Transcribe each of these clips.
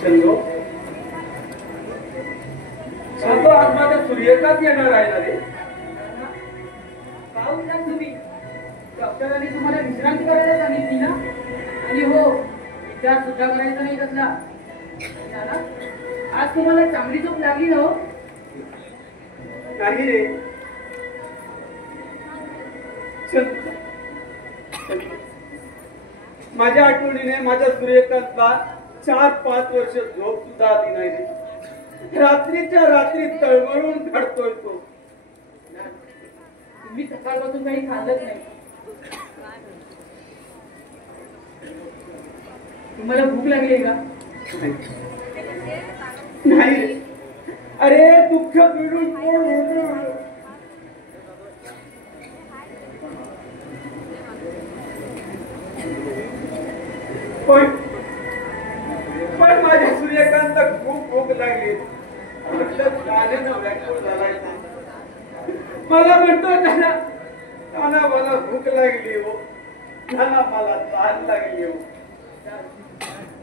चंदो चंदो आज माझ्या सूर्यकांत येणार आहे ना रे. पाहू द्या तुम्ही. डॉक्टरांनी तुम्हाला विश्रांती करायला सांगितली ना. आणि हो, विचार सुद्धा करायचा नाही कसला. आज तुम्हाला चांगली झोप लागली ना. हो नाही रे. माझ्या आठवणीने माझ्या सूर्यकांतला 4-5 वर्ष झोप सुद्धा आली नाही रे. रात्रीच्या रात्री तळमळून काढतोय तो. तुम्ही सकाळपासून काही खाल्लंच नाही. तुम्हाला भूक लागली का? नाही रे. अरे दुःख मिळून पण माझ्या सूर्यकांतला खूप भूक लागली. मला म्हणतो नाना मला भूक लागली हो. नाना मला तहान लागली हो.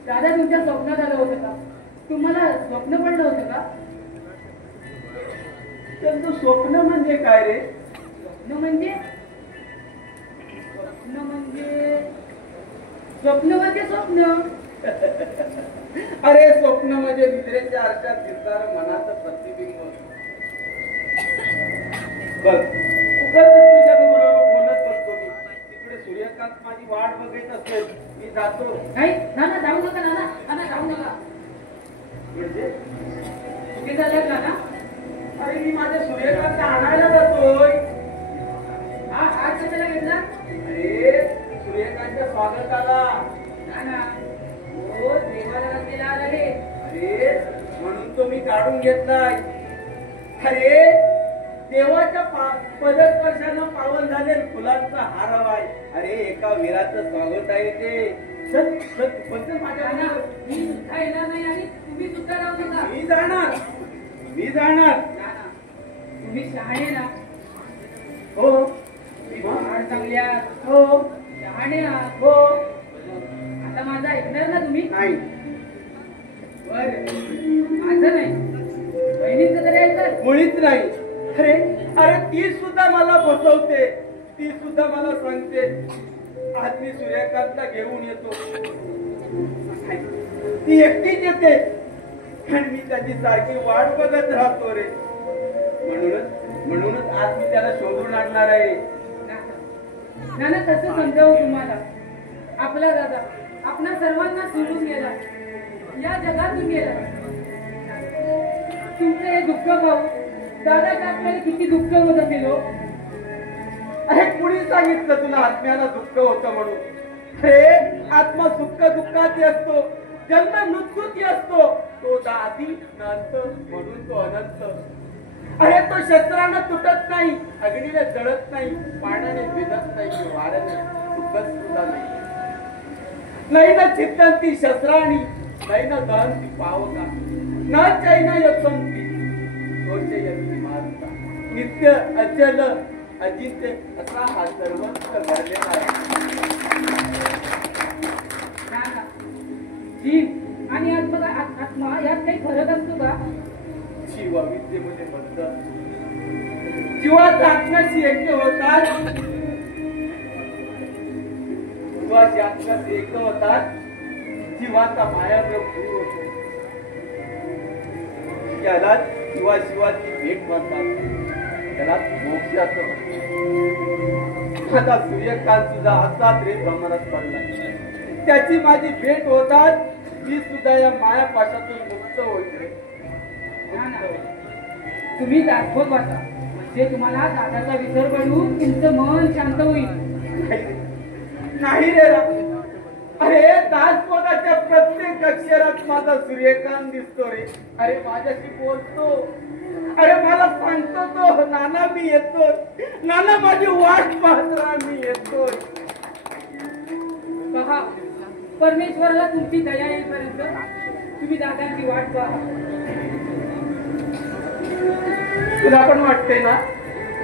दादा तुमच्या स्वप्नात आलं होतं का? तुम्हाला स्वप्न पडलं होतं का? त्यांचं स्वप्न म्हणजे काय रे? स्वप्न म्हणजे स्वप्न. अरे स्वप्न म्हणजे निद्रेच्या आरशात दिसणारं मनाचं प्रतिबिंब. बघ तुझ्या बरोबर बोलत असतो मी. तिकडे सूर्यकांत माझी वाट बघत असेल. मी जातो. नाही नाना जाऊ नका. नाना जाऊ नका. म्हणजे कुठे चाललात नाना? अरे मी माझ्या सूर्यकांत आणायला जातोय. हा हात कशाला घेतला? अरे सूर्यकांतच्या स्वागताला. नाना हो देवाला रस्त्याला आले. अरे म्हणून तो मी काढून घेतलाय. अरे देवाच्या पदस्पर्शानं पावन झालेल फुलांचा हार हवाय. अरे एका वीराचं स्वागत आहे ते. बद्दल माझ्या मी सुद्धा येणार नाही आणि तुम्ही सुद्धा राहू नका. मी जाणार. तुम्ही शहाणे ना. हो फार चांगल्या. हो शहाणे आहात. हो. आता माझा ऐकणार ना तुम्ही? नाही. बर माझं नाही, बहिणीचं तरी ऐकत. मुळीच नाही. अरे ती सुद्धा मला फसवते. ती सुद्धा मला सांगते आज मी सूर्यकांतला घेऊन येतो. ती एकटीच येते आणि मी त्याची सारखी वाट बघत राहतो रे. म्हणूनच आज मी त्याला शोधून आणणार आहे. नाना कसं समजावं तुम्हाला? आपला दादा आपणा सर्वांना सोडून गेला, या जगातून गेला. तुमचं हे दुःख पाहू दादाच्या आपल्याला किती दुःख होत असेल. अरे कुणी सांगितलं तुला आत्म्याला दुःख होतं म्हणून? हे आत्मा सुख दुःखात असतो. जन्म मृत्यूत असतो. तो आधी अनंत म्हणून तो अनंत. अरे तो शस्त्राने तुटत नाही, अग्नीने जळत नाही, पाण्याने भिजत नाही, वाऱ्याने सुकत सुद्धा नाही ना चित्तंती शस्त्राणी, नाही ना दहंती पावका, न चैना यत्संती दोषयंती मारुता. नित्य अचल अजिंत्य असा हा सर्वंत भरलेला आहे. जीव आणि आत्मा यात काही फरक असतो का? जीव अविद्येमध्ये बंद असतो. जीवाचा आत्म्याशी ऐक्य होतात सुवास यात्रेत एकदा होतात जीवाचा मायाभ्रम दूर होतो. यालाच शिवाशिवाची भेट म्हणतात. त्याला मोक्ष असं म्हणतात. आता सूर्यकांत सुद्धा असाच रे भ्रमणात पडला. त्याची माझी भेट होतात मी सुद्धा या मायापाशातून मुक्त होईल रे. तुम्ही दाखवत वाचा म्हणजे तुम्हाला दादाचा विसर पडून तुमचं मन शांत होईल. नाही रे राम. अरे दासपोदाच्या प्रत्येक अक्षरात माझा सूर्यकांत दिसतो रे. अरे माझ्याशी बोलतो. अरे मला सांगतो तो नाना मी येतोय. नाना माझी वाट पाहत राहा मी येतोय. पहा परमेश्वराला तुमची दया येईपर्यंत तुम्ही दादांची वाट पहा. तुला पण वाटतंय ना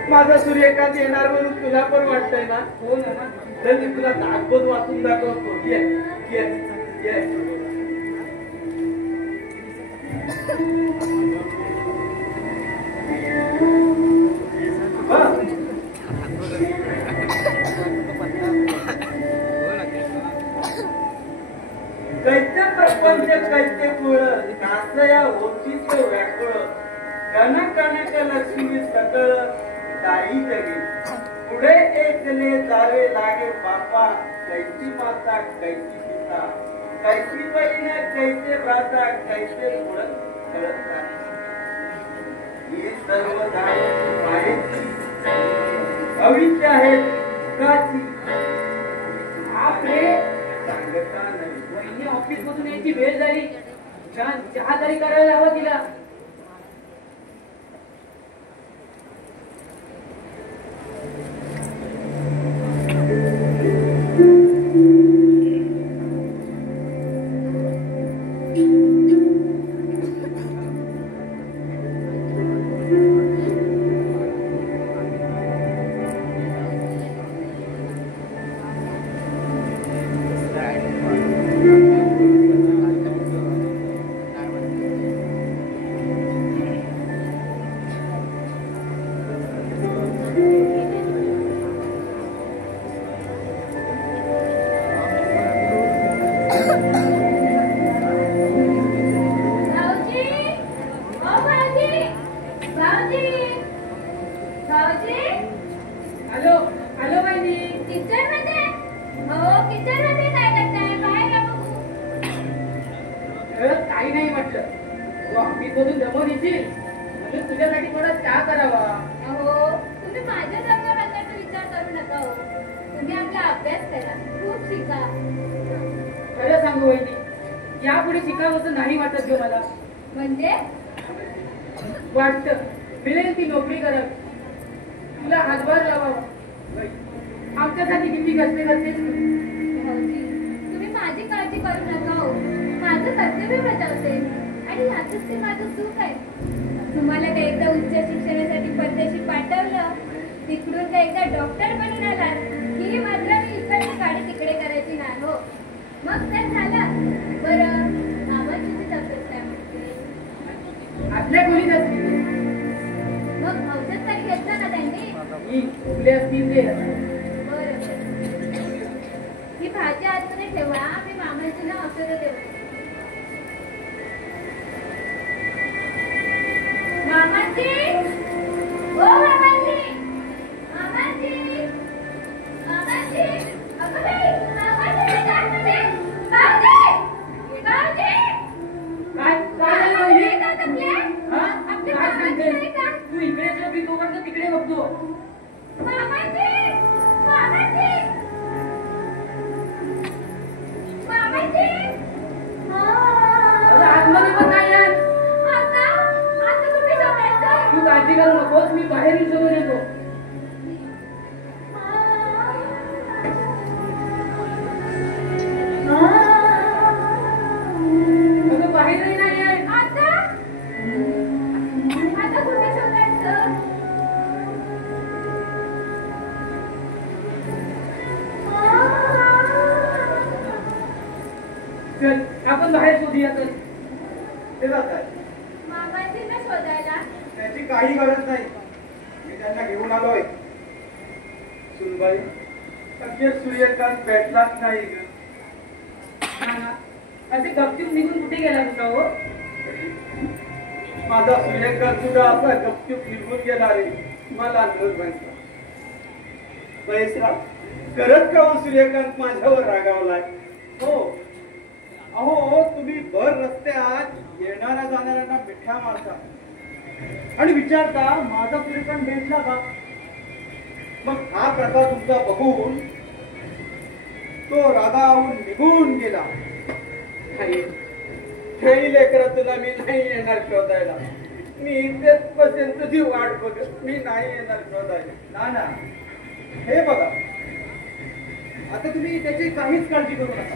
माझा सूर्यकांत येणार म्हणून? तुला पण वाटतंय ना? हो ना. तर मी तुला दाखवत वाचून दाखवतो. ये ये ये. कैत्य प्रपंच कैत्य कुळ नाचया होतीच व्याकुळ कण कणक लक्ष्मी सकळ दाई जगी पुढे एकले जावे लागे बापा कैसी माता कैसी पिता कैसी बहीण कैसे भ्राता कैसे पुढं कळत नाही. ही सर्व दाय मायेची अविद्या आहे सुखाची आपले सांगता नाही. वहिनी ऑफिस मधून यायची वेळ झाली. चहा तरी करायला हवा तिला. तुझ्यासाठी थोडा चहा करावा. अहो तुम्ही माझ्या रंगाचा विचार करू नका हो. तुम्ही आपला अभ्यास करा. खूप शिका. खरं सांगू वहिनी यापुढे शिकावंसं नाही वाटत ग मला. म्हणजे वाटतं मिळेल ती नोकरी करावी. तुला हातभार लावावा. आमच्यासाठी किती कष्ट करतेस तू. तुम्ही माझी काळजी करू नका हो. माझं कर्तव्य बजावते आणि ह्यातच ते माझं सुख आहे. तुम्हाला काही एकदा उच्च शिक्षणासाठी परदेशी पाठवलं तिकडून काही एकदा डॉक्टर बनून आलात ही मात्र मी इकडची गाडी तिकडे करायची नाही हो. मग काय झालं. बरं मामाची तब्येत काय म्हणते. आपल्या खोलीत असतील. मग औषध तरी घेतलं ना त्यांनी. उरले असतील ते. बरं ही भाजी आतमध्ये ठेवा. मी मामाची ना औषधं देऊ. मामाजी ओ मामाजी मामाजी मामाजी अगं बाई मामाजी काय म्हणते. भाऊजी भाऊजी काय काय झालं वहिनी? आपल्या काय सांगते मामाजी का. तू इकडे जो मी तोपर्यंत तिकडे बघतो. मामाजी मामाजी मामाजी आतमध्ये पण नाही आहे. आता कुठे शोधायचं. तू काळजी करू नकोस. मी बाहेर शोधून येतो. अगं बाहेरही नाही आहे. आता कुठे शोधायचं. चल आपण बाहेर शोधूया. तर ते जात आहे. मामाजींना शोधायला. त्याची काही गरज नाही. मी त्यांना घेऊन आलोय. सुनबाई आणखी सूर्यकांत भेटलाच नाही ग. नाना, असे गपचूप निघून कुठे गेला होता हो? माझा सूर्यकांत सुद्धा असा गपचूप निघून गेला रे, मला न माहिती. पैसा करत का हो सूर्यकांत माझ्यावर रागावलाय? हो अहो, तुम्ही भर रस्त्यात येणाऱ्या जाणाऱ्यांना मिठ्या मारता आणि विचारता माझा सूर्यकांत भेटला का? मग हा प्रकार तुमचा बघून तो रागावून निघून गेला. नाही लेकरं, तुला मी नाही येणार शोधायला. मी इथेच बसेन तुझी वाट बघत. मी नाही येणार शोधायला. ना हे बघा, आता तुम्ही त्याची काहीच काळजी करू नका.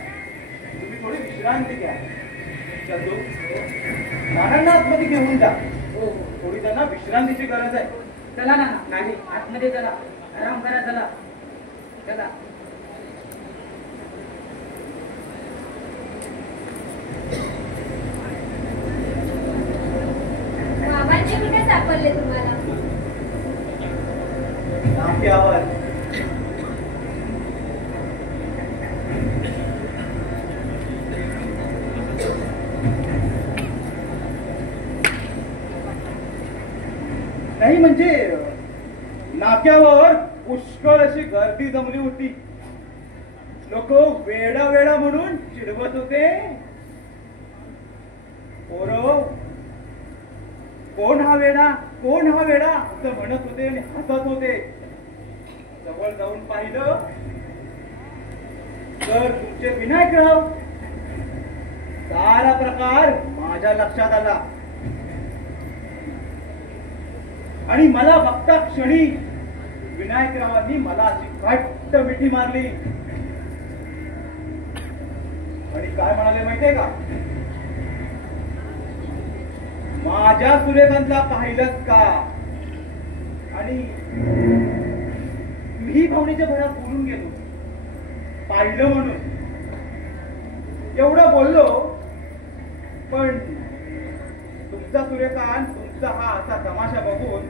तुम्ही थोडी विश्रांती घ्या. चंदू, नानांना आतमध्ये घेऊन जा. हो, थोडी त्यांना विश्रांतीची गरज आहे. चला नाना. नाही, आतमध्ये चला, आराम करा. चला चला. बाबांचे कुठे सापडले तुम्हाला? नाक्यावर. नाही म्हणजे नाक्यावर पुष्कळ अशी गर्दी जमली होती. लोक वेडा वेडा म्हणून चिडवत होते. पोरं, कोण हा वेडा, कोण हा वेडा असं म्हणत होते आणि हसत होते. जवळ जाऊन पाहिलं तर तुमचे विनायकराव. सारा प्रकार माझ्या लक्षात आला आणि मला बघता क्षणी विनायकरावांनी मला अशी घट्ट मिठी मारली आणि काय म्हणाले माहितीये का? माझ्या सूर्यकांतला पाहिलंच का? आणि मी भावनेच्या भरात बोलून गेलो, पाहिलं म्हणून. एवढं बोललो, पण तुमचा सूर्यकांत तुमचा हा असा तमाशा बघून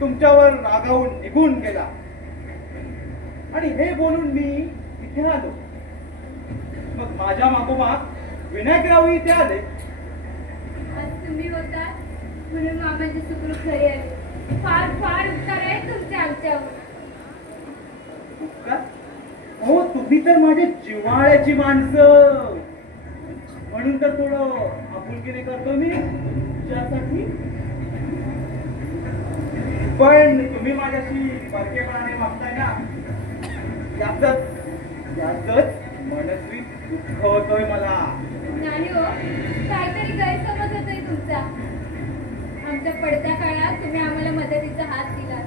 तुमच्यावर रागावून निघून गेला आणि हे बोलून मी इथे आलो. मग माझ्या मागोमाग विनायकराव इथे आले. आज तुम्ही होता म्हणून मामाची सुखरूप घरी आले. फार फार उपकार आहे तुमचे आमच्यावर. उपकार? हो, तुम्ही तर माझे जिव्हाळ्याची माणसं, म्हणून तर थोडं आपुलकीने करतो मी तुमच्यासाठी. पण तुम्ही माझ्याशी परकेपणाने वागताय ना, यातच मनस्वी दुःख होतोय मला. नाही हो, काहीतरी गैरसमज होतोय तुमचा. आमच्या पडत्या काळात तुम्ही आम्हाला मदतीचा हात दिला.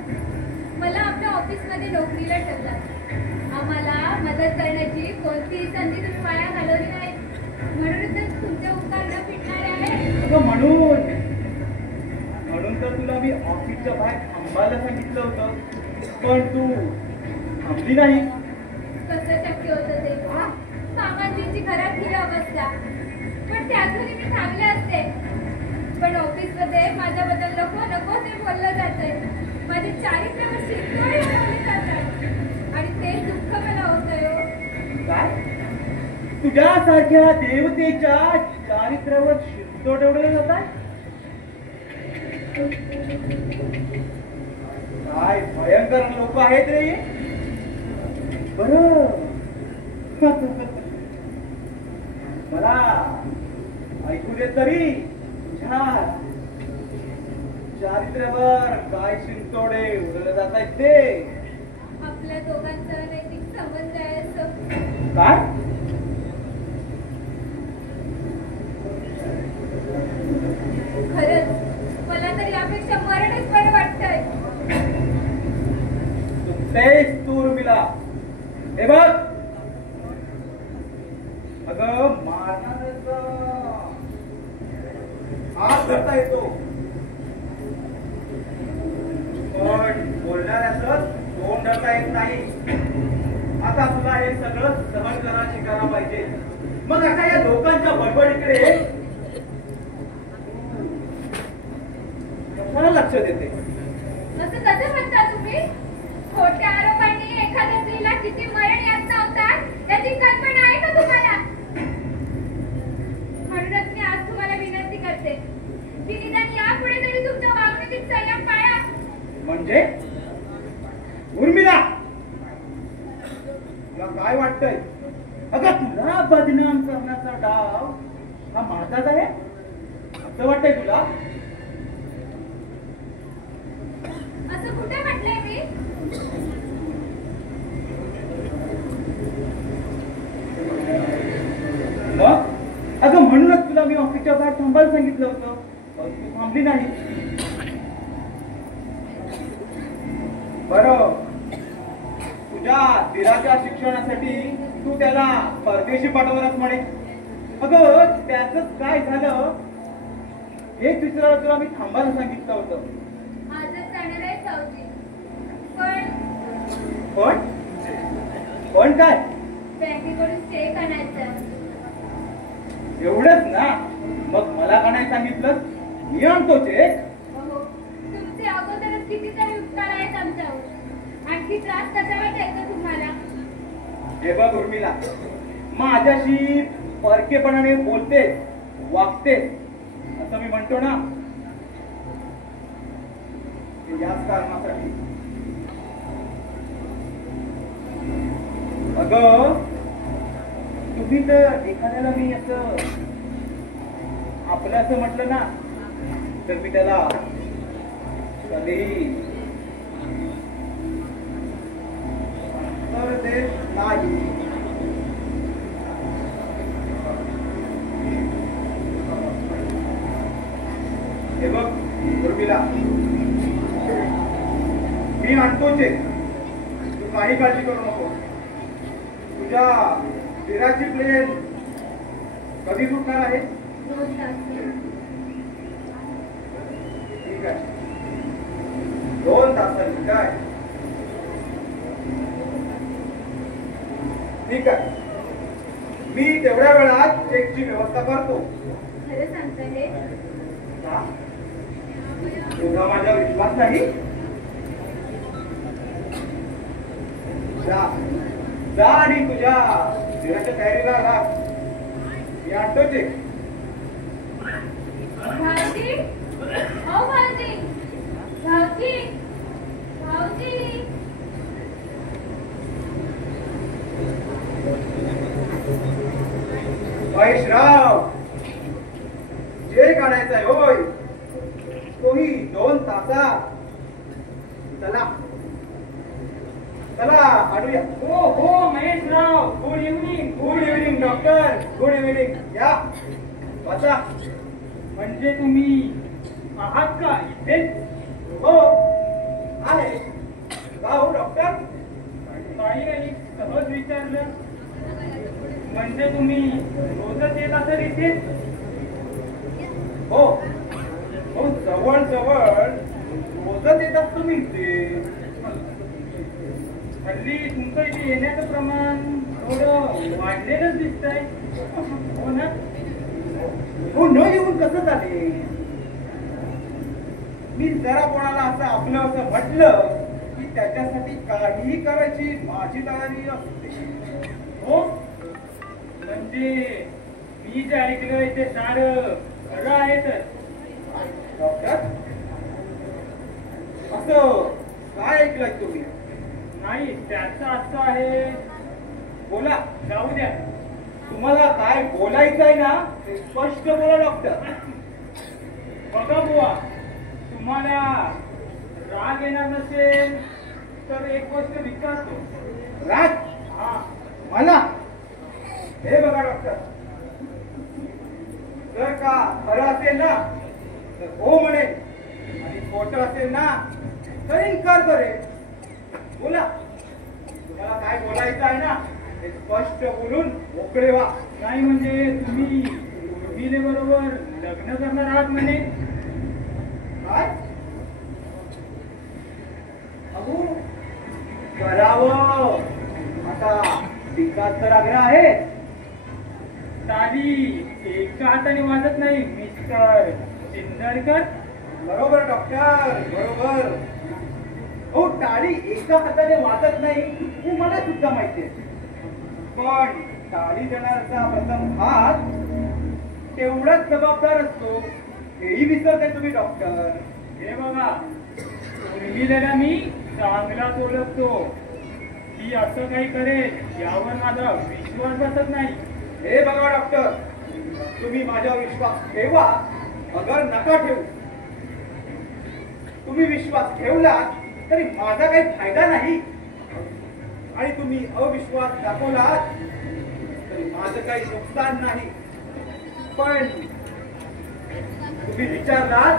मला आपल्या ऑफिसमध्ये नोकरीला ठेवला. आम्हाला मदत करण्याची कोणतीही संधी तुम्ही वाया घालवली नाही. म्हणूनच तुमचे उपकार न फिटणारे आहे. म्हणून तर तुला मी ऑफिसच्या बाहेर थांबायला सांगितलं होतं, पण तू थांबली नाही. कसं शक्य होतं ते? मामांजींची घरात ही अवस्था, पण त्यातूनही मी थांबले असते. पण ऑफिसमध्ये माझ्याबद्दल नको नको ते बोललं जातंय. माझे चारित्र्यावर शिरतोडे उडवले जातात आणि ते दुःख मला होतंय हो. काय? तुझ्यासारख्या देवतेच्या चारित्र्यावर शिरतोड उडवले जातात? काय भयंकर लोक आहेत रे. बरं, मला ऐकू दे तरी, तुझ्या चारित्र्यावर काय शिंतोडे उडवले जात आहेत ते. आपल्या दोघांचा नैतिक संबंध आहे असं. काय? खरंच मला तर यापेक्षा मरणच बरं वाटतंय. तुमचेच तूर मिला. हे बघ, अगं मारणाऱ्याचा हात धरता येतो, पण बोलणाऱ्याचं तोंड धरता येत नाही. आता तुला हे सगळं सहन करा शिकायला पाहिजे. मग आता या लोकांच्या बडबडीकडे कशाला लक्ष देते? असं कसं म्हणता तुम्ही? खोट्या आरोपांनी एखाद्या स्त्रीला किती मरण यातना होतात त्याची कल्पना आहे का तुम्हाला? म्हणूनच मी आज तुम्हाला विनंती करते की निदान यापुढे तरी तुमच्या वागणुकीत संयम पाळा. म्हणजे उर्मिला, तुला काय वाटतंय? अगं तुला बदनाम करण्याचा डाव हा माझाच आहे असं वाटतंय तुला? असं कुठे म्हटलंय मी? मग अगं म्हणूनच तुला मी ऑफिसच्या बाहेर थांबायला सांगितलं होतं, पण तू थांबली नाही. बरं, तुझ्या दिराच्या शिक्षणासाठी तू त्याला परदेशी पाठवणारच म्हणे. अगं त्याच काय झालं हेच विचारायला तुला मी थांबायला सांगितलं होतं. आजच जाणार आहे सावजी. पण पण पण काय? बँकेकडून चेक आणायचा. एवढंच ना? मग मला का नाही सांगितलं? मी आणतो चेक. अहो, तुमचे अगोदरच कितीतरी उपकार आहेत आमच्यावर. आणखी त्रास कसा वाटायचा तुम्हाला? हे बघ उर्मिला, माझ्याशी परकेपणाने बोलते वागते असं मी म्हणतो ना, ते याच कारणासाठी. अगं तुम्ही तर एखाद्याला मी असं आपलं असं म्हटलं ना तर मी त्याला कधीही अंतर्देश नाही. हे बघ उर्मिला, मी आणतोच आहे, तू काही काळजी करू नको. तुझ्या दिराची प्लेन कधी सुटणार आहे? 2 तास. ठीक आहे, 2 तासांनी. काय ठीक आहे, मी तेवढ्या वेळात चेकची व्यवस्था करतो. खरं सांगता हे? का? तुझा माझ्यावर विश्वास नाही? जा आणि तुझ्या दिराच्या तयारीला लाग. मी आणतो चेक. भाऊजी, ओ भाऊजी, भाऊजी, भाऊजी. महेशराव, चेक आणायचा आहे होय, तोही 2 तासात. चला चला आणूया. हो हो Maheshrao, good evening. Good evening doctor, good evening. या बसा. म्हणजे तुम्ही आहात का इथे? हो आहे. का हो डॉक्टर? काही नाही, सहज विचारलं. म्हणजे तुम्ही रोजच येत असेल इथे? हो हो, जवळ जवळ रोजच येत असतो मी इथे. हल्ली तुमचं इथे येण्याचं प्रमाण थोडं वाढलेलंच दिसतंय, हो ना? हो, न येऊन कसं झाले? मी जरा कोणाला असं आपलं असं म्हटलं की त्याच्यासाठी काहीही करायची माझी तयारी असते. हो, म्हणजे मी जे ऐकलंय ते सारं खरं आहे तर? डॉक्टर, असं काय ऐकलंय तुम्ही? नाही, त्याचं असं आहे. बोला. जाऊ द्या. तुम्हाला काय बोलायचं आहे ना ते स्पष्ट बोला डॉक्टर. बघा बुवा, तुम्हाला राग येणार नसेल तर एक गोष्ट विचारतो. राग? हा, मला? हे बघा डॉक्टर, जर का खरं असेल ना तर हो म्हणे, आणि खोटं असेल ना तर इन्कार करेल. बोला, तुम्हाला काय बोलायचं आहे ना ते स्पष्ट बोलून मोकळे व्हा. नाही म्हणजे तुम्ही उर्मिलेबरोबर लग्न करणार आहात म्हणे? काय? अहो, करावं आता पिकात तर आग्रह आहे. ताली एका हाताने वाजत नाही मिस्टर चिंदरकर. बरोबर डॉक्टर, बरोबर. हो, टाळी एका हाताने वाजत नाही हे मला सुद्धा माहिती आहे. पण टाळी देणारा प्रथम हात तेवढाच जबाबदार असतो हेही विसरते तुम्ही डॉक्टर. हे बघा, उर्मिलेला मी चांगलाच ओळखतो. ती असं काही करेल यावर माझा विश्वास बसत नाही. हे बघा डॉक्टर, तुम्ही माझ्यावर विश्वास ठेवा अगर नका ठेवू. तुम्ही विश्वास ठेवलात तरी माझा काही फायदा नाही आणि तुम्ही अविश्वास दाखवलात तरी माझं काही नुकसान नाही. पण तुम्ही विचारलात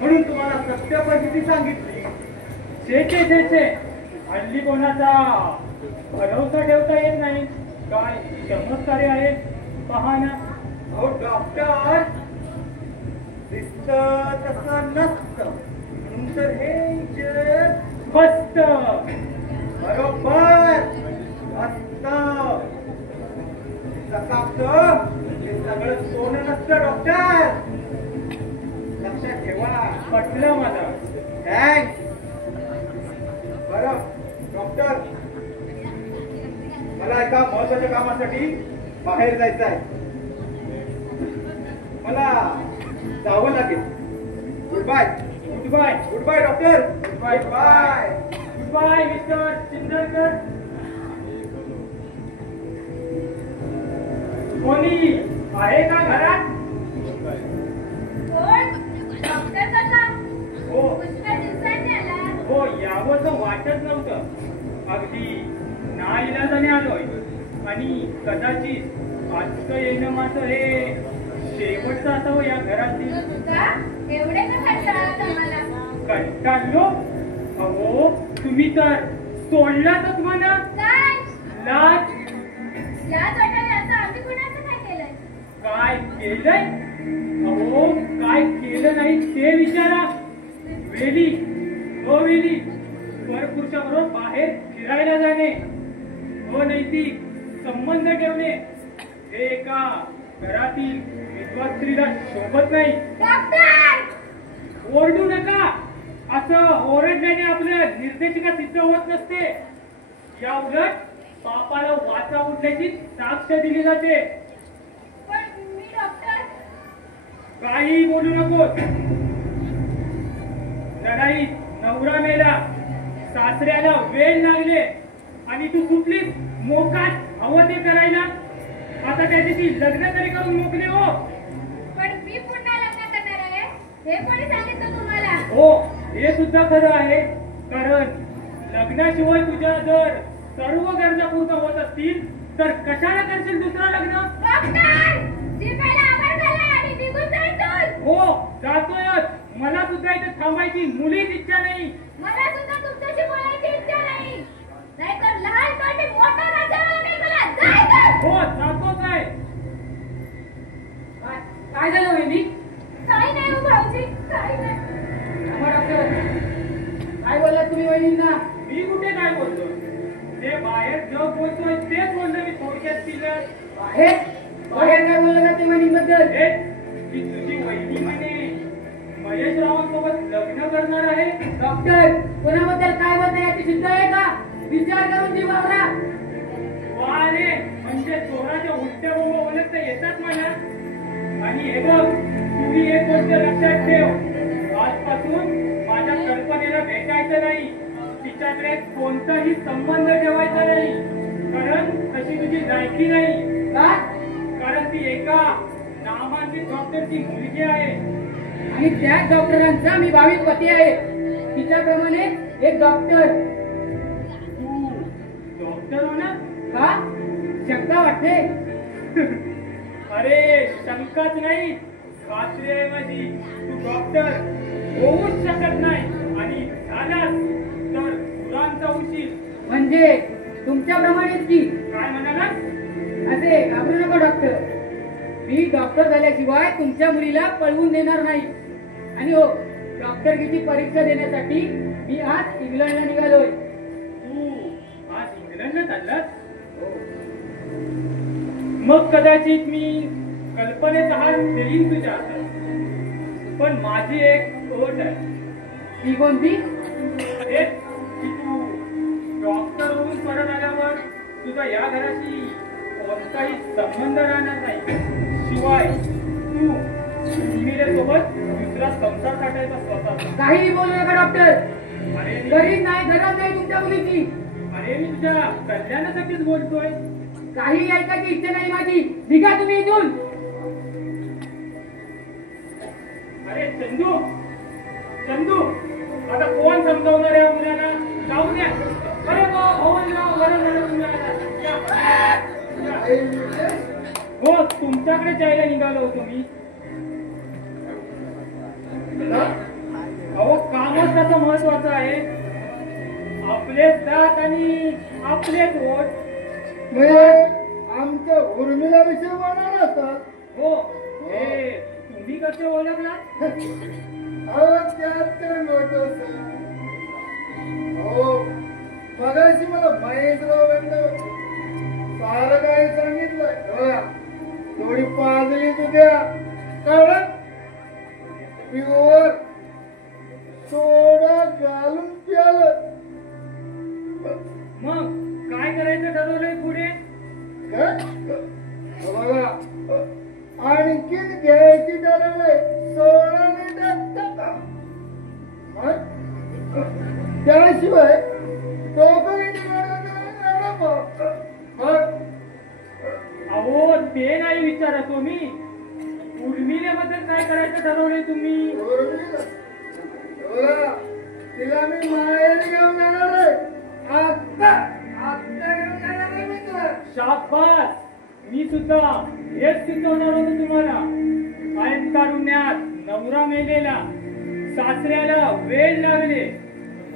म्हणून तुम्हाला सत्य परिस्थिती सांगितली. छे हल्ली कोणाचा भरवसा ठेवता येत नाही. काय चमत्कारे आहे पहा ना. अहो डॉक्टर, दिसतं तसं नसतं म्हणून तर हे जग मस्त बरोबर असतं. चकाकतं हे सगळं सोनं नसतं डॉक्टर, लक्षात ठेवा. पटलं मला. थँक्स. बरं डॉक्टर, मला एका महत्वाच्या कामासाठी बाहेर जायचं आहे. मला जावं लागेल. Goodbye. Goodbye. Goodbye doctor. Goodbye. Bye. Goodbye mister Chindarkar. कोणी आहे का घरात? कोण? डॉक्टर काका? हो पुष्कळ दिवसांनी आला. हो, यावं वाटत नव्हतं. अगदी नाइलाजाने आलोय आणि कदाचित आजचं येणं माझं हे शेवटचं असावं या घरातील. का? एवढे का कंटाळात आम्हाला? कंटाळलो? अहो तुम्ही तर सोडलातच म्हणा. काय? लाज. या वाटाने असं आम्ही कुणाचं काय केलंय? काय केलंय? अहो काय केलं नाही ते विचारा. वेली वेली परपुरुषाबरोबर बाहेर फिरायला जाणे, अनैतिक संबंध ठेवणे हे एका घरातील विधवा स्त्रीला शोभत नाही. डॉक्टर! ओरडू नका. असं ओरडल्याने आपलं निर्देशिका सिद्ध होत नसते. या उलट पापाला वाचा उठल्याची साक्ष दिली जाते. पण मी डॉक्टर. काही बोलू नकोस. लढाईत नवरा मेला, सासऱ्याला वेळ लागले आणि तू सुटलीस मोकाट हवं ते करायला. आता त्याची लग्न तरी करून मोकले हो. पण मी पुन्हा लग्न करणार आहे हे कोणी सांगितलं तुम्हाला? हो, हे सुद्धा खरं आहे. कारण लग्नाशिवाय तुझ्या जर सर्व गरजा पूर्ण होत असतील तर कशाला करशील दुसरं लग्न? डॉक्टर! जिभेला आभार घाला आणि निघून जा इथून. हो, जातोयच. मला सुद्धा इथे थांबायची मुलीच इच्छा नाही. मला सुद्धा तुमच्याशी बोलायची इच्छा नाही. नाहीतर लहान पाठी मोठा राजावा लागेल मला. जा इथून. हो, जातोच आहे. काय झालं वहिनी? काही नाही हो भाऊजी, काही नाही. अहो, डॉक्टर काय बोलला तुम्ही वहिनींना? मी कुठे काय बोलतोय? जे बाहेर जग बोलतोय तेच बोललो मी थोडक्यात तिला. बाहेर बाहेर काय बोलला का ते वहिनींबद्दल? की तुझी वहिनी म्हणे महेश रावांसोबत लग्न करणार आहे. डॉक्टर कोणाबद्दल काय बोलता याची सिद्ध आहे का? विचार करून जी वावरा. वा रे, म्हणजे चोराच्या उलट्या बोंब ओळखता येतात मला. आणि हे बघ, तुम्ही एक गोष्ट लक्षात ठेव. आजपासून माझ्या कल्पनेला भेटायचं नाही, तिच्याकडे कोणताही संबंध ठेवायचा नाही. कारण तशी तुझी लायकी नाही. का? कारण ती एका नामांकित डॉक्टरची मुलगी आहे. आणि त्याच डॉक्टरांचा मी भाविक पती आहे. तिच्याप्रमाणे एक डॉक्टर. तू डॉक्टर होणार? का? शंका वाटते? अरे शंकाच नाही, खात्री आहे माझी. तू डॉक्टर होऊच शकत नाही आणि झालास तर गुरांचा उशीर. म्हणजे तुमच्याप्रमाणेच की? काय म्हणालास? असे घाबरू नका डॉक्टर. मी डॉक्टर झाल्याशिवाय तुमच्या मुलीला पळवून देणार नाही. आणि हो, डॉक्टरकीची परीक्षा देण्यासाठी मी आज इंग्लंडला निघालोय. तू आज इंग्लंडला चाललास? मग कदाचित मी कल्पनेचा हात देईन तुझ्या हातात. पण माझी एक अट आहे. ती कोणती? एक तुझा या घराशी कोणताही संबंध राहणार नाही. शिवाय तू सोबत दुसरा संसार टाकायचा स्वतः. काही बोलू नका डॉक्टर. अरे गरीब नाही, गरज नाही तुमच्या मुलीची. अरे मी तुझ्या कल्याणासाठीच बोलतोय. काही ऐकायची इच्छा नाही माझी. निघा तुम्ही इथून. अरे चंदू चंदू, आता कोण समजावणार या मुलाला? जाऊ द्या. अरे भवनराव बरं हो, तुमच्याकडे जायला निघालो होतो मी. अहो, कामच कसं महत्वाचं आहे. आपलेच दात आणि आपलेच ओठ. आमच्या उर्मिला विषयी बोलणार असतात. हो, हे तुम्ही कसे ओळखला? मगाशी मला महेशराव सारं काही सांगितलं. थोडी पाजली तुझ्या कळत प्युअर सोडा घालून प्यालं. मग काय करायचं ठरवलंय पुढे? बघा, आणखीन घ्यायची ठरवलंय. सोडा नाही टाकता. त्याशिवाय अहो, ते नाही विचारत हो मी. उर्मिलेबद्दल काय करायचं ठरवलंय तुम्ही? तिला मी माहेरी घेऊन जाणार आहे. आत्ता घेऊन जाणार आहे मित्र. शाबास. मी सुद्धा हेच सुचवणार होतो तुम्हाला. कायम तारुण्यात नवरा मेलेला, सासऱ्याला वेळ लागले,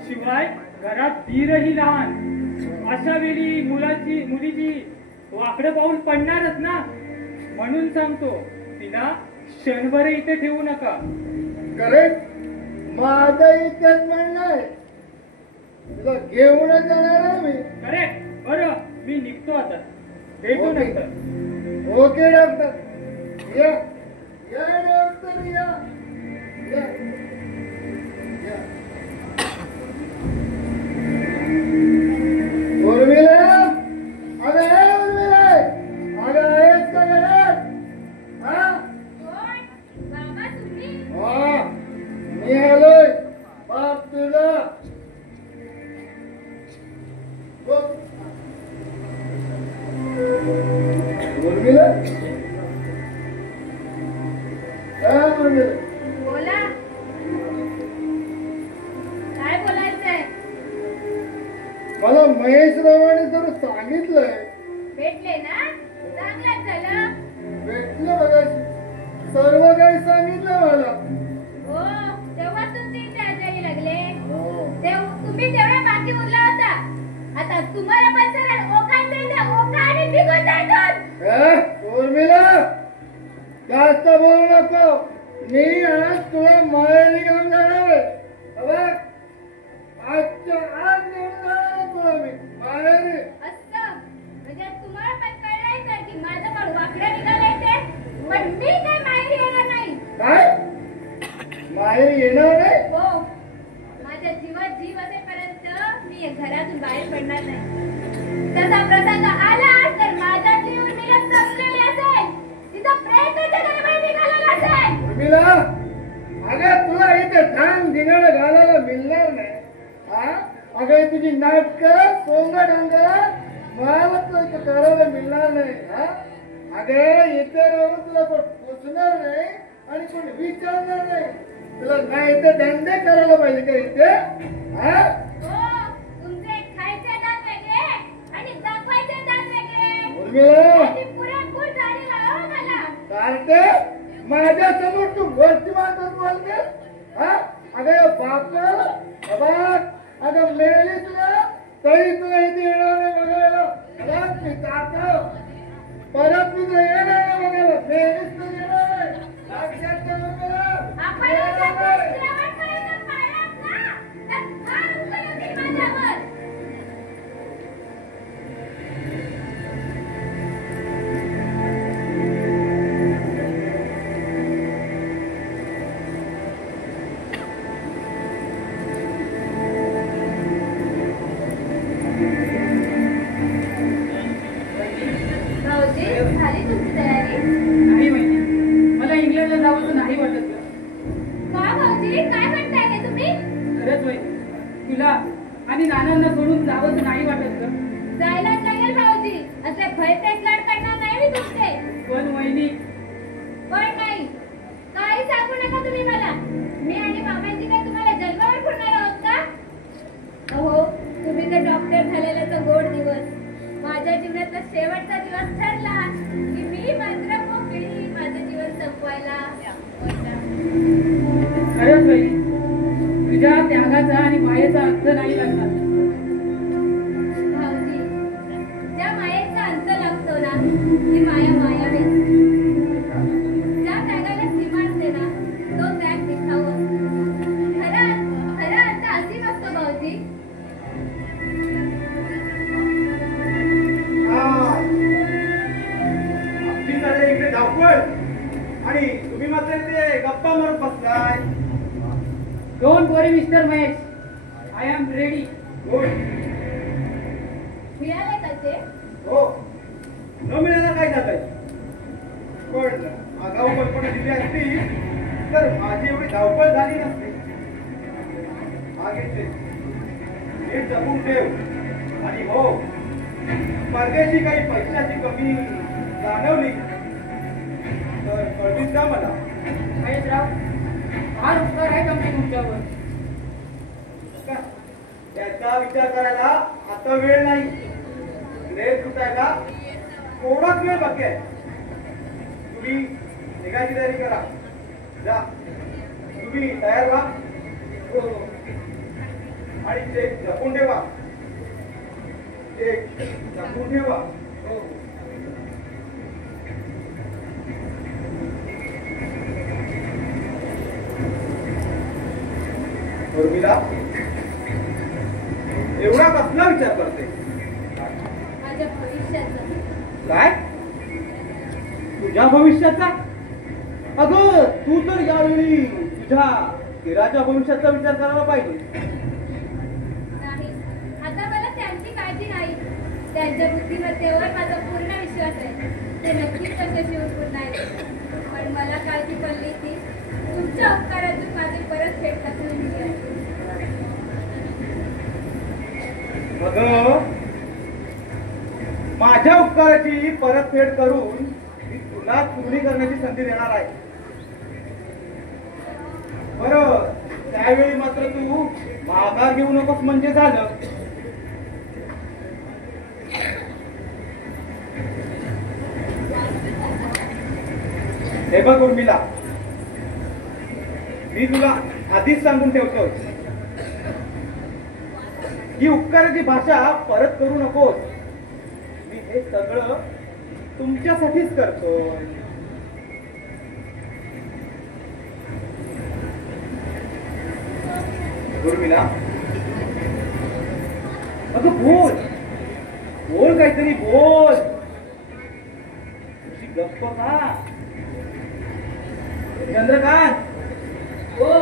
शिवाय घरात धीरही लहान. अशा वेळी मुलीची वाकडं पाऊल पडणारच ना. म्हणून सांगतो, तिला क्षणभर इथे ठेवू नका. करेक्ट. माझं इथेच म्हणणं आहे. तुला घेऊनच जाणार आहे मी. करेक्ट. बरं, मी निघतो आता. भेटू ओके. नंतर. Okay doctor. या या डॉक्टर या. उर्मिला, अगं हे उर्मिला, अगं आहेस का घरात? हा, बाबा तुम्ही? हा, मी आलोय. बाप तुझा. उर्मिला, काय उर्मिला? बोला. काय बोलायचंय? मला महेशरावाने जर सांगितलंय. भेटले ना? चांगलंच झालं. भेटलं बघा, सर्व काही सांगितलं मला. हो, तेव्हा तुमचे इथे आजारी लागले. तुम्ही तेवढा बाकी उरला होता. आता तुम्हाला पण सरळ ओखान जायचं. ओखा आणि निघून जायचं. उर्मिला, जास्त बोलू नको. मी आज तुला माहेरी घेऊन जाणार आहे. बघ, आजच्या आज घेऊन जाणार आहे तुला मी माहेरी. असं म्हणजे तुम्हाला पण कळलंय तर की माझं पण वाकडं निघालंय ते. पण मी काय माहेरी येणार नाही. काय? माहेरी येणार नाही? हो, माझ्या जीवात जीव असेपर्यंत मी घरातून बाहेर पडणार नाही. तसा प्रसंग आला तर माझ्यातली उर्मिला संपलेली असेल. तिचा प्रयत्न जगाला निघालेला असेल. उर्मिला, अगं तुला इथे ठाण धिंगाणं घालायला मिळणार नाही. हा, अगं तुझी नाटकं सोंग डांग मला तुला करायला मिळणार नाही. हा, अगं इथे राहून तुला कोण पोचणार नाही आणि कोण विचारणार नाही. तुला नाही तर धंदे करायला पाहिजे का इथे? हा, हो, तुमचे खायचे दात वेगळे आणि दाखवायचे दात वेगळे. उर्मिला, आणि पुरेपूर झालेला हो मला. चालते. माझ्या समोर तू गोष्टी मागत बोलते. हा, अगं बाबा, अगं मेली तुला तरी तुला इथे येणार नाही बघायला. मी जातो. परत मी तुला येणार नाही बघायला. मेलीच तू येणार नाही. लक्षात ठेव उर्मिला. आपण श्रवणपर्यंत पाळलात ना तर फार उकल होतील माझ्यावर. भाऊजी झाली तुमची तयारी? नाही वहिनी, मला इंग्लंडला जावंसं नाही वाटत ग. का भाऊजी काय म्हणताय हे तुम्ही? खरंच वहिनी, तुला आणि नानांना सोडून जावंसं नाही वाटत ग. जायलाच लागेल भाऊजी. असे भयतेच लाड करणार नाही मी तुमचे. पण वहिनी, पण नाही काही सांगू नका तुम्ही मला. मी आणि मामांची काय तुम्हाला जन्मावर पुरणार आहोत का? अहो तुम्ही तर डॉक्टर झालेला तो गोड दिवस माझ्या जीवनातला शेवटचा दिवस ठरला की मी मात्र मोकळी माझं जीवन संपवायला. खरंच वहिनी, तुझ्या त्यागाचा आणि मायेचा अंत नाही लागला. भाऊजी ज्या मायेचा अंत लागतो ना ती माया मायावीच. ज्या त्यागाला सीमा असते ना तो त्याग दिखाऊ असतो. खरा अर्थ असीम असतो भाऊजी. आमची चालली इकडे धावपळ आणि तुम्ही मात्र ते गप्पा मारत बसलाय. Don't worry mister Mahesh, I am ready. Good. मिळाले का ते? हो, न मिळायला काय झालंय? पण आगाऊ कल्पना दिली असती तर माझी एवढी धावपळ झाली नसती. हा घेतले हे जपून ठेव. आणि हो, परदेशी काही पैशाची कमी जाणवली तर कळवीत जा मला. महेशराव, फार उपकार आहेत आमचे तुमच्यावर. का? त्याचा विचार करायला आता वेळ नाही. लेट सुटायला थोडाच वेळ बाकी आहे. तुम्ही निघायची तयारी करा. जा, तुम्ही तयार व्हा. हो, आणि चेक जपून ठेवा. चेक जपून ठेवा. हो. उर्मिला, एवढा कसला विचार करते? माझ्या भविष्याचं. काय? तुझ्या भविष्याचा? अगं तू तर यावेळी तुझ्या दिराच्या भविष्याचा विचार करायला पाहिजे. नाही, आता मला त्यांची काळजी नाही. त्यांच्या बुद्धिमत्तेवर माझा पूर्ण विश्वास आहे. ते नक्कीच तशाशी उत्पन्न आहेत. पण मला काळजी पडली ती तुमच्या उपकारातून माझी परतफेड कशी होईल याची. अगं माझ्या उपकाराची परतफेड करून मी तुला चुगली करण्याची संधी देणार आहे. बरं, त्यावेळी मात्र तू माघार घेऊ नकोस म्हणजे झालं. हे बघ उर्मिला, मी तुला आधीच सांगून ठेवतो ही उपकाराची भाषा परत करू नकोस. मी हे सगळं तुमच्यासाठीच करतो. उर्मिला, अगं बोल बोल, काहीतरी बोल. तुझी गप्प का? चंद्रकांत, हो,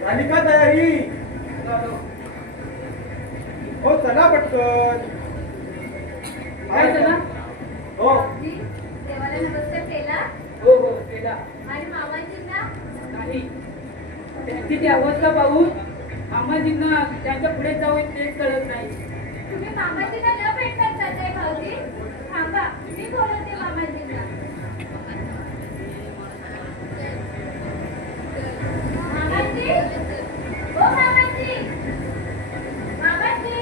झाली का तयारी? हो चला पटकन. काय झालं? हो जी, देवाला नमस्कार केला हो हो केला. आणि मामाजींना? नाही, त्यांची ती अवस्था पाहून मामाजींना त्यांच्या पुढे जाऊ तेच कळत नाही. तुम्ही मामाजींना न भेटतात जाताय भाऊजी? थांबा, मी बोलवते मामाजींना. मामाजी, ओ मामाजी, मामाजी.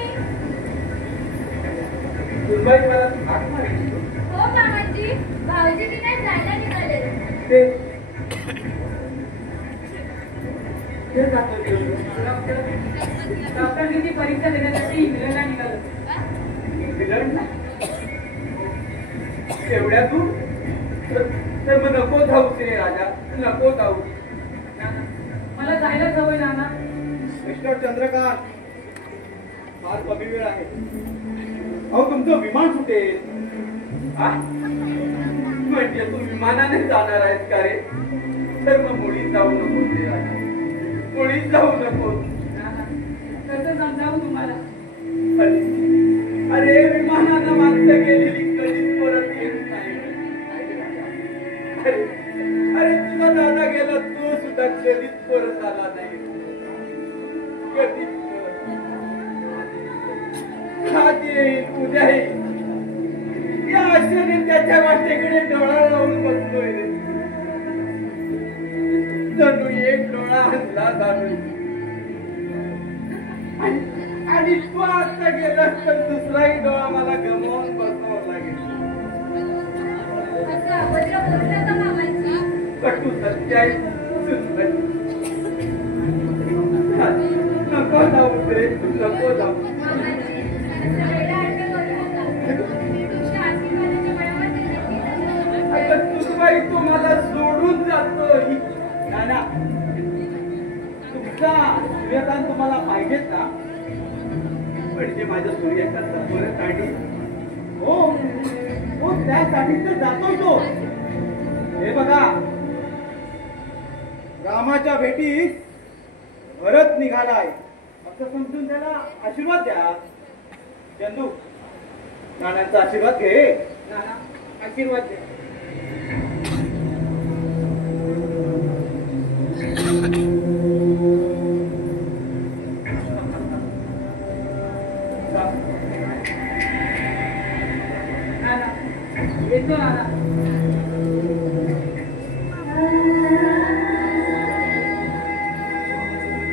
सुनबाई मला हाक मारली. हो मामाजी, भाऊजी की नाही जायला निघाले. ते ते जातो ते. डॉक्टरची परीक्षा देण्यासाठी इंग्लंडला निघालो. इंग्लंडला? एवढ्या दूर? तर मग नको जाऊ ते राजा, नको जाऊ. नाना, मला जायला सवय नाना. मिस्टर चंद्रकांत, फार कमी वेळ आहे. अहो तुमचं विमान सुटेल. आ? म्हणजे तू विमानाने जाणार आहेस का रे? तर मग मुळीच जाऊ नको रे राजा, मुळीच जाऊ नको. नाना, कसं समजावू तुम्हाला? अरे विमानानं मागचं गेलेली कधीच परत येत नाही. अरे अरे तुझा दादा गेला, तो सुद्धा कधीच परत आला नाही. कधीच आज येईल, उद्या येईल, या आशेने त्याच्या वाटेकडे डोळा लावून बसलोय रे. जणू एक डोळा हल्ला झालोय आणि तू आता गेलास तर दुसराही डोळा मला गमावून बसवावा लागेल. असं अभद्र बोलू नका मामांची. कटू सत्य आहे, सुंदर. नको जाऊ रे, नको जाऊ. मामांची असं वेडावाकडे बोलू नका. तुमच्या आशीर्वादाच्या बळावर ते नक्कीच आता तुझबाई तो मला सोडून जातो ही नाना. तुमचा सूर्यकांत तुम्हाला पाहिजेत ना, म्हणजे माझ्या सूर्यकांतचा परत आणि हो हो त्यासाठी तर जातो तो. हे बघा, रामाच्या भेटीस भरत निघालाय असं समजून त्याला आशीर्वाद द्या. चंदू, नानांचा आशीर्वाद घे. नाना आशीर्वाद द्या. नाना येतो नाना.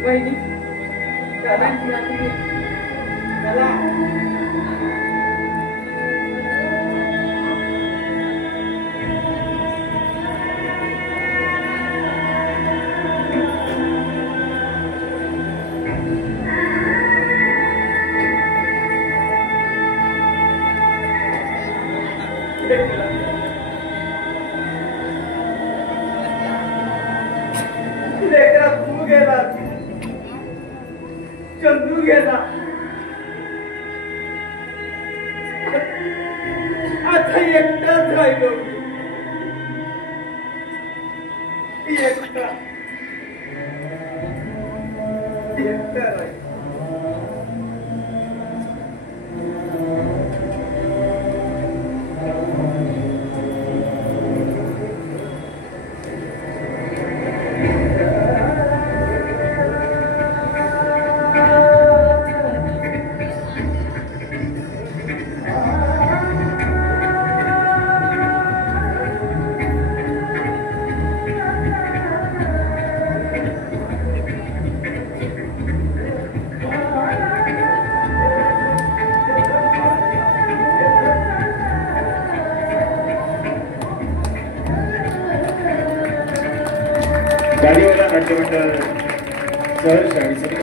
वहिनी दादांची रात्री चला. लेकरा तू गेला, चंदू गेला, आता एकटाच राहिलो मी. एकटा एकटा राहिलो. गाडीवाला नाट्यमंडळ सहर्ष आणि